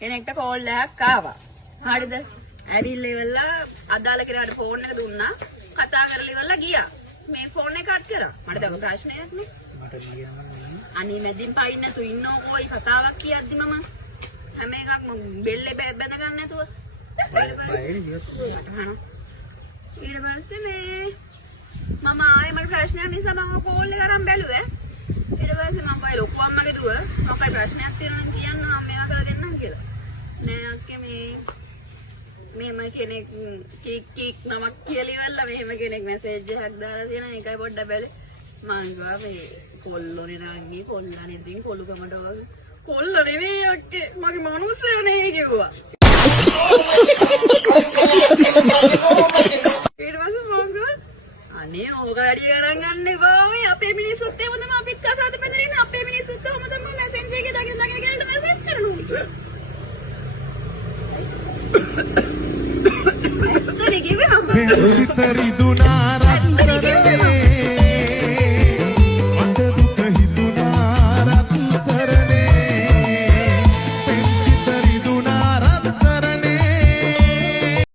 කෙනෙක්ට කෝල් එකක් ආවා. හරිද? ඇවිල්ලා ඉවරලා අදාළ කෙනාට ෆෝන් එක දුන්නා. කතා කරලා ඉවරලා ගියා. මේ ෆෝන් එක කට් කරා. මට දැන් ප්‍රශ්නයක් නේ. මට ගියාම අනේ මැදින් පයින් නැතු ඉන්නෝ කොයි කතාවක් කියද්දි මම හැම එකක්ම බෙල්ලේ බැඳ ගන්න නැතුව ඊට පස්සේ මේ මම ආයේ මට ප්‍රශ්නයක් නිසා මම කෝල් එක අරන් බැලුවේ. ඊට පස්සේ මම බයි ලොකු අම්මගේ දුව මොකයි ප්‍රශ්නයක් තියෙනවා නම් කියන්න මම මේවා කරලා දෙන්නම් කියලා. නෑ අක්කේ මෙහෙම කෙනෙක් කීක් නමක් කියලා ඉවරලා මෙහෙම කෙනෙක් මැසේජ් එකක් දාලා තියෙනවා. ඒකයි පොඩ්ඩක් බැලේ. මං ගා මේ කොල්ලෝනේ නාගී කොල්ලානේ ඉතින් කොළුකමට වගේ. කොල්ල නෙවෙයි අක්කේ මගේ මනුස්සය නේ කිව්වා. ඊට පස්සේ මං ගා අනේ ඕක වැඩි ගණන් ගන්න එපා මේ අපේ මිනිස්සුත් එහෙම තමයි අපිත් කසාද බඳගෙන ඉන්නේ අපේ මිනිස්සුත් ඔහම තමයි මැසේජ් එකේ දකින ගෑනට මැසේජ් කරනවා. ඇත්තට කිව්වේ සිත රිදුනා